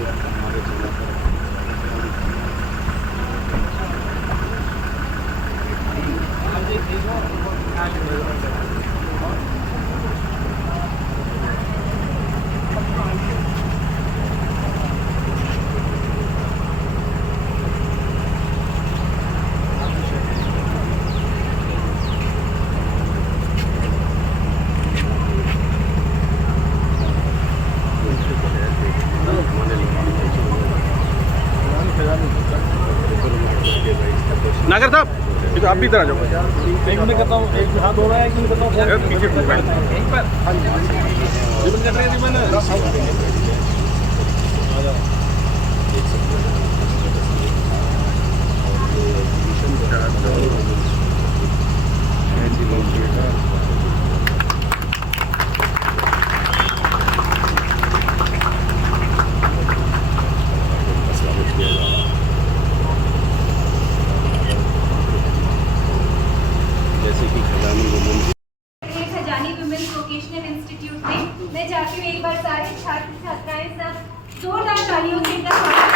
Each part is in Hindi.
हमारे जिला पर नागर साहब, ये तो आप भी इधर आ जाओ। एक मिनट करता हूँ, एक हाथ हो रहा है, एक मिनट करता हूँ। पीछे यहीं पर रिबन कट रहे हैं, रिबन जैसे कि खजानी वुमेन खजानी वुमेन्स वोकेशनल इंस्टीट्यूट में मैं चाहती हूँ एक बार सारे छात्र छात्राएं सब जोरदार तालियों से इनका स्वागत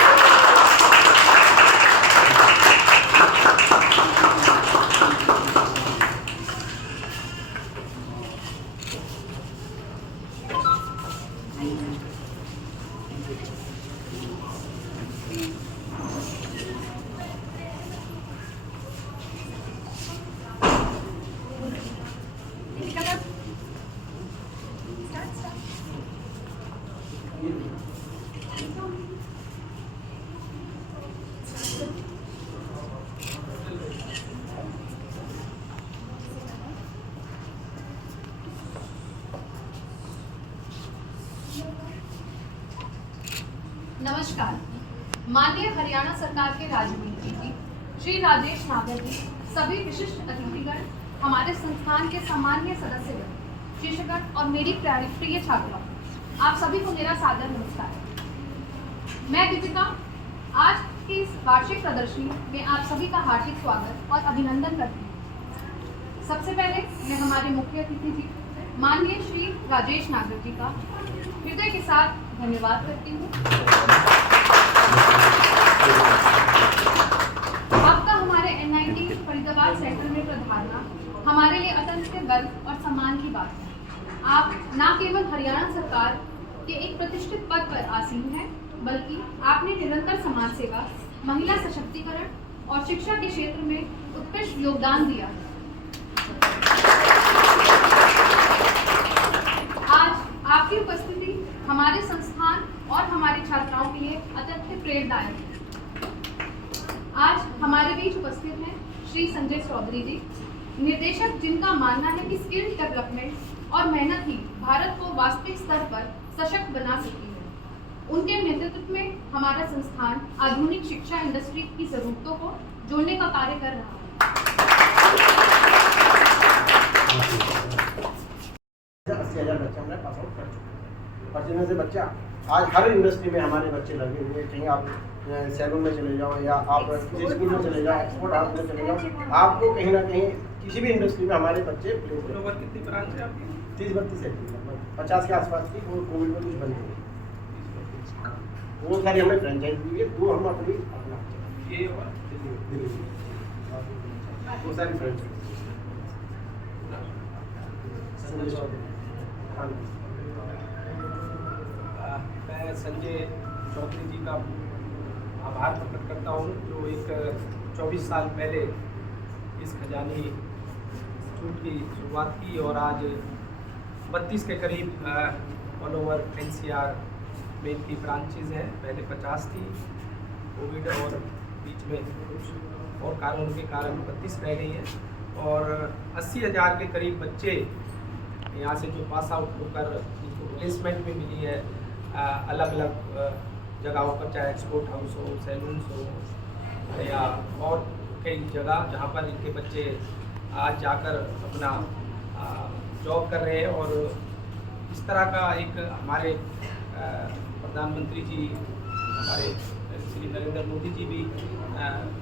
नमस्कार। माननीय हरियाणा सरकार के राज्य मंत्री जी श्री राजेश नागर जी, सभी विशिष्ट अतिथिगण, हमारे संस्थान के सम्माननीय सदस्यगण, शिक्षकगण और मेरी प्रिय छात्राओं, आप सभी को मेरा सादर नमस्कार। मैं दीपिका आज की इस वार्षिक प्रदर्शनी में आप सभी का हार्दिक स्वागत और अभिनंदन करती हूँ। सबसे पहले मैं हमारे मुख्य अतिथि जी माननीय श्री राजेश नागर जी का हृदय के साथ धन्यवाद करती हूँ। आपका हमारे NIT फरीदाबाद सेंटर में पधारना हमारे लिए अत्यंत गर्व और सम्मान की बात है। आप न केवल हरियाणा सरकार के एक प्रतिष्ठित पद पर आसीन हैं, बल्कि आपने निरंतर समाज सेवा, महिला सशक्तिकरण और शिक्षा के क्षेत्र में उत्कृष्ट योगदान दिया। आज आपकी उपस्थिति हमारे संस्थान और हमारी छात्राओं के लिए अत्यंत प्रेरणादायक है। आज हमारे बीच उपस्थित हैं श्री संजय चौधरी जी, निर्देशक, जिनका मानना है कि स्किल डेवलपमेंट और मेहनत ही भारत को वास्तविक स्तर पर सशक्त बना सकती है। उनके नेतृत्व में हमारा संस्थान आधुनिक शिक्षा इंडस्ट्री की जरूरतों को जोड़ने का कार्य कर रहा है। 80,000 बच्चे हमने पास आउट कर चुके हैं और जिनमें से बच्चा आज हर इंडस्ट्री में हमारे बच्चे लगे हुए हैं। कहीं आप सैलून में चले जाओ या आप किसी स्कूल में चले जाओ, एक्सपोर्ट हाउस में चले जाओ, आपको कहीं ना कहीं किसी भी इंडस्ट्री में हमारे बच्चे प्लेस हैं। कितनी ब्रांच है आपकी? 30-32 है, लगभग 50 के आसपास थी, वो कोविड में कुछ बन गई। वो सारी हमने फ्रेंचाइज दी है, 2 हम अपनी अपना ये और दिल्ली वो सारी फ्रेंचाइज। मैं संजय चौधरी जी का आभार प्रकट करता हूँ, जो एक 24 साल पहले इस खजानी इंस्टीट्यूट की शुरुआत की और आज 32 के करीब ऑल ओवर NCR में इनकी ब्रांचेज हैं। पहले 50 थी, कोविड और बीच में कुछ और कारणों के कारण 32 रह गई हैं और 80,000 के करीब बच्चे यहाँ से जो पास आउट होकर जिनको प्लेसमेंट भी मिली है अलग अलग जगहों पर, चाहे एक्सपोर्ट हाउस हो, सैलून्स हो या और कई जगह जहाँ पर इनके बच्चे आज जाकर अपना जॉब कर रहे हैं। और इस तरह का एक हमारे प्रधानमंत्री जी, हमारे श्री नरेंद्र मोदी जी भी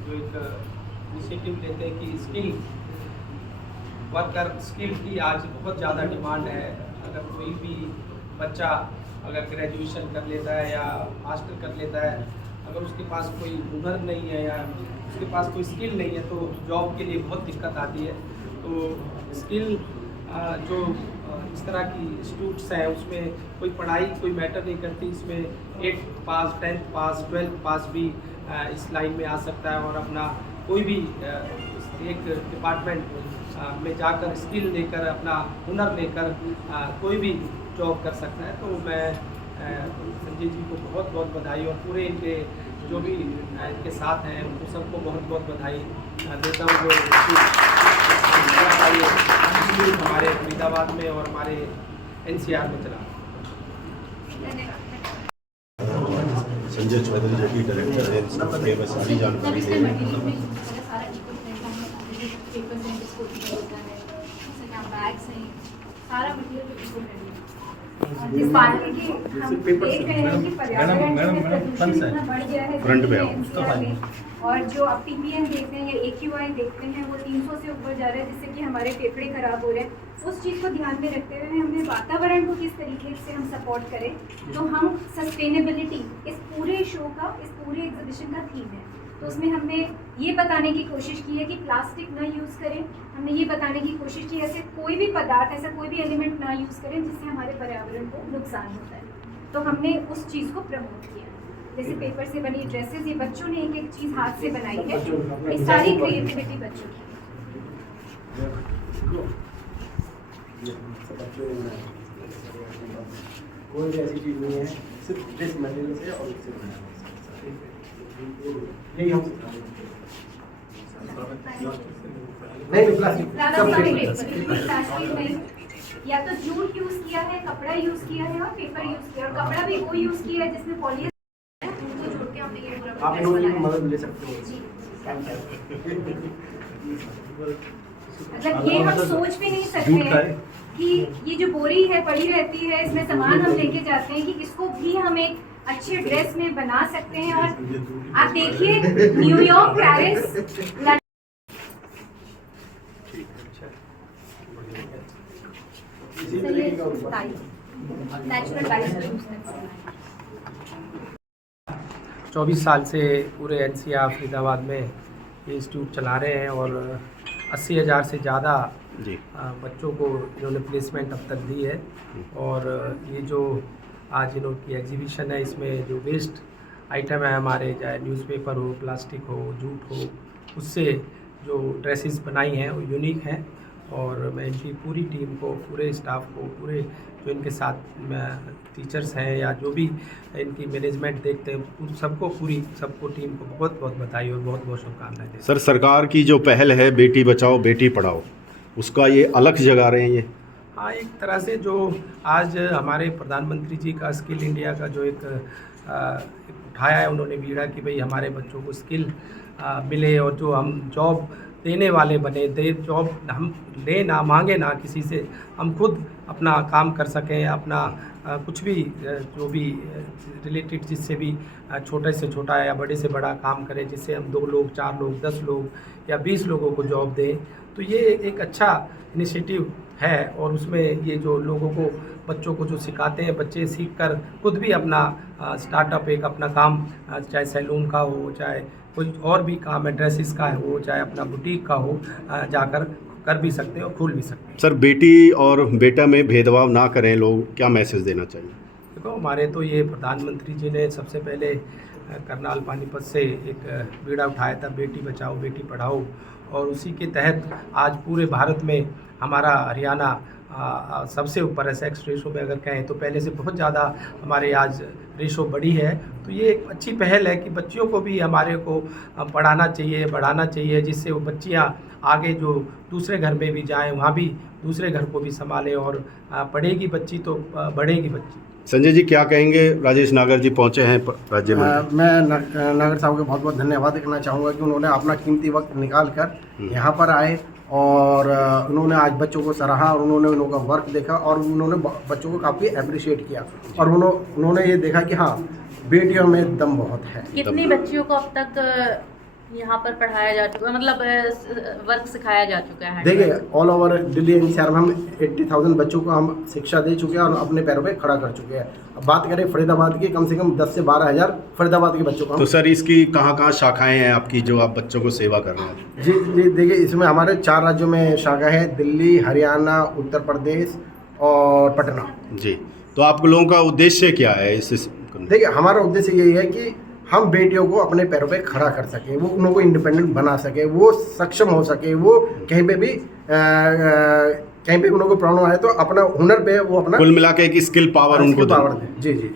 जो एक इनिशिएटिव लेते हैं कि स्किल वर्कर, स्किल की आज बहुत ज़्यादा डिमांड है। अगर कोई भी बच्चा अगर ग्रेजुएशन कर लेता है या मास्टर कर लेता है, अगर उसके पास कोई हुनर नहीं है या उसके पास कोई स्किल नहीं है तो जॉब के लिए बहुत दिक्कत आती है। तो स्किल जो इस तरह की इंस्टीट्यूट्स हैं उसमें कोई पढ़ाई कोई मैटर नहीं करती, इसमें 8th पास 10th पास 12th पास भी इस लाइन में आ सकता है और अपना कोई भी एक डिपार्टमेंट में जाकर स्किल लेकर अपना हुनर लेकर कोई भी जॉब कर सकता है। तो मैं संजय जी को बहुत बहुत बधाई और पूरे इनके जो भी इनके साथ हैं उनको सबको बहुत बहुत बधाई देता हूँ जो हमारे फरीदाबाद में और हमारे NCR में चला। संजय चौधरी जो कि डायरेक्टर है इसके बस सारी जानकारी दे रहे हैं। सारा मटेरियल जिस बात की हम देख रहे हैं कि पर्यावरण में प्रदूषण इतना बढ़ गया है फ्रंट पे आओ। NCR में, और जो आप PPM देखते हैं या AQI देखते हैं वो 300 से ऊपर जा रहा है, जिससे कि हमारे फेफड़े खराब हो रहे हैं। उस चीज़ को ध्यान में रखते हुए हमें वातावरण को किस तरीके से हम सपोर्ट करें, तो हम सस्टेनेबिलिटी इस पूरे शो का, इस पूरे एग्जीबिशन का थीम है। तो उसमें हमने ये बताने की कोशिश की है कि प्लास्टिक ना यूज़ करें, हमने ये बताने की कोशिश की ऐसे कोई भी पदार्थ, ऐसा कोई भी एलिमेंट ना यूज़ करें जिससे हमारे पर्यावरण को नुकसान होता है। तो हमने उस चीज़ को प्रमोट किया। जैसे पेपर से बनी ड्रेसेस, ये बच्चों ने एक एक चीज़ हाथ से बनाई है, ये सारी क्रिएटिविटी बच्चों की। कोई भी ऐसी चीज़ नहीं है, सिर्फ ड्रेस मटेरियल से और उससे बनाया है। यही हम नहीं प्लास्टिक में या तो जूट यूज किया है, कपड़ा यूज किया है और पेपर यूज किया, और कपड़ा भी वो यूज किया है जिसमें पॉलिएस्टर है, उनको जोड़ के हमने ये पूरा आप इन्होंने की मदद ले सकते हो। जी। मतलब ये हम सोच भी नहीं सकते हैं कि ये जो बोरी है पड़ी रहती है, इसमें सामान हम लेके जाते हैं, कि इसको भी हम एक अच्छे ड्रेस में बना सकते हैं। और आप देखिए New York, Paris, London, natural dice 24 साल से पूरे NCR फरीदाबाद में ये इंस्टीट्यूट चला रहे हैं और 80,000 से ज़्यादा जी बच्चों को इन्होंने प्लेसमेंट अब तक दी है। और ये जो आज इनकी एग्जीबिशन है, इसमें जो वेस्ट आइटम है हमारे, चाहे न्यूज़पेपर हो, प्लास्टिक हो, जूट हो, उससे जो ड्रेसेस बनाई हैं वो यूनिक हैं। और मैं इनकी पूरी टीम को, पूरे स्टाफ को, पूरे जो इनके साथ टीचर्स हैं या जो भी इनकी मैनेजमेंट देखते हैं, सबको टीम को बहुत बहुत बधाई और बहुत बहुत शुभकामनाएं देते हैं। सर, सरकार की जो पहल है बेटी बचाओ बेटी पढ़ाओ, उसका ये अलग जगह रहे हैं ये। हाँ, एक तरह से जो आज हमारे प्रधानमंत्री जी का स्किल इंडिया का जो एक उठाया है उन्होंने बीड़ा कि भाई हमारे बच्चों को स्किल मिले और जो हम जॉब देने वाले बने, जॉब हम ले ना, मांगे ना किसी से, हम खुद अपना काम कर सकें, अपना कुछ भी जो भी रिलेटेड जिससे भी छोटे से छोटा या बड़े से बड़ा काम करें, जिससे हम 2 लोग, 4 लोग, 10 लोग या 20 लोगों को जॉब दें। तो ये एक अच्छा इनिशिएटिव है और उसमें ये जो लोगों को, बच्चों को जो सिखाते हैं, बच्चे सीख कर खुद भी अपना स्टार्टअप, एक अपना काम, चाहे सैलून का हो, चाहे कोई और भी काम है, ड्रेसेस का हो, चाहे अपना बुटीक का हो, जाकर कर भी सकते हैं और खोल भी सकते हैं। सर, बेटी और बेटा में भेदभाव ना करें लोग, क्या मैसेज देना चाहिए? देखो, हमारे तो ये प्रधानमंत्री जी ने सबसे पहले करनाल पानीपत से एक बीड़ा उठाया था, बेटी बचाओ बेटी पढ़ाओ, और उसी के तहत आज पूरे भारत में हमारा हरियाणा सबसे ऊपर है। सेक्स रेशो में अगर कहें तो पहले से बहुत ज़्यादा हमारे आज रेशो बढ़ी है। तो ये एक अच्छी पहल है कि बच्चियों को भी हमारे को पढ़ाना चाहिए, बढ़ाना चाहिए, जिससे वो बच्चियाँ आगे जो दूसरे घर में भी जाएं, वहाँ भी दूसरे घर को भी संभालें और पढ़ेगी बच्ची तो बढ़ेगी बच्ची। संजय जी, क्या कहेंगे? राजेश नागर जी पहुंचे हैं राज्य में। मैं नागर साहब को बहुत बहुत धन्यवाद करना चाहूँगा कि उन्होंने अपना कीमती वक्त निकाल कर यहाँ पर आए और उन्होंने आज बच्चों को सराहा और उन्होंने उनका वर्क देखा और उन्होंने बच्चों को काफ़ी अप्रिशिएट किया और उन्होंने ये देखा कि हाँ, बेटियों में दम बहुत है। कितनी बच्चियों को अब तक यहाँ पर पढ़ाया जा चुका है, मतलब वर्क सिखाया जा चुका है। देखिए ऑल ओवर दिल्ली एनसीआर में हम 80,000 बच्चों को हम शिक्षा दे चुके हैं और अपने पैरों पे खड़ा कर चुके हैं। अब बात करें फरीदाबाद की, कम से कम 10 से 12 हज़ार फरीदाबाद के बच्चों को तो सर इसकी कहाँ शाखाएं हैं आपकी जो आप बच्चों को सेवा कर रहे हैं? जी देखिए इसमें हमारे 4 राज्यों में शाखा है, दिल्ली, हरियाणा, उत्तर प्रदेश और पटना। जी, तो आप लोगों का उद्देश्य क्या है इस देखिए हमारा उद्देश्य यही है कि हम बेटियों को अपने पैरों पे खड़ा कर सकें, वो उनको इंडिपेंडेंट बना सके, वो सक्षम हो सके, वो कहीं पे भी उनको प्रॉब्लम आए तो अपना हुनर पे वो अपना कुल मिला के एक स्किल पावर उनको पावर दे। जी जी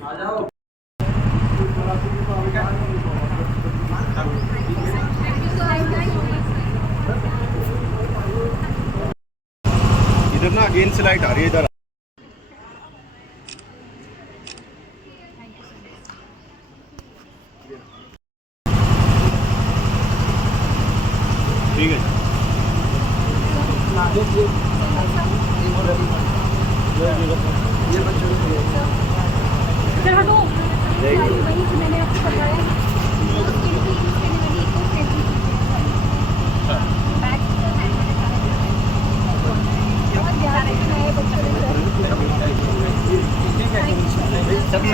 इधर ना अगेन से लाइट आ रही है इधर। ठीक है। वही जो मैंने आपको बताया सभी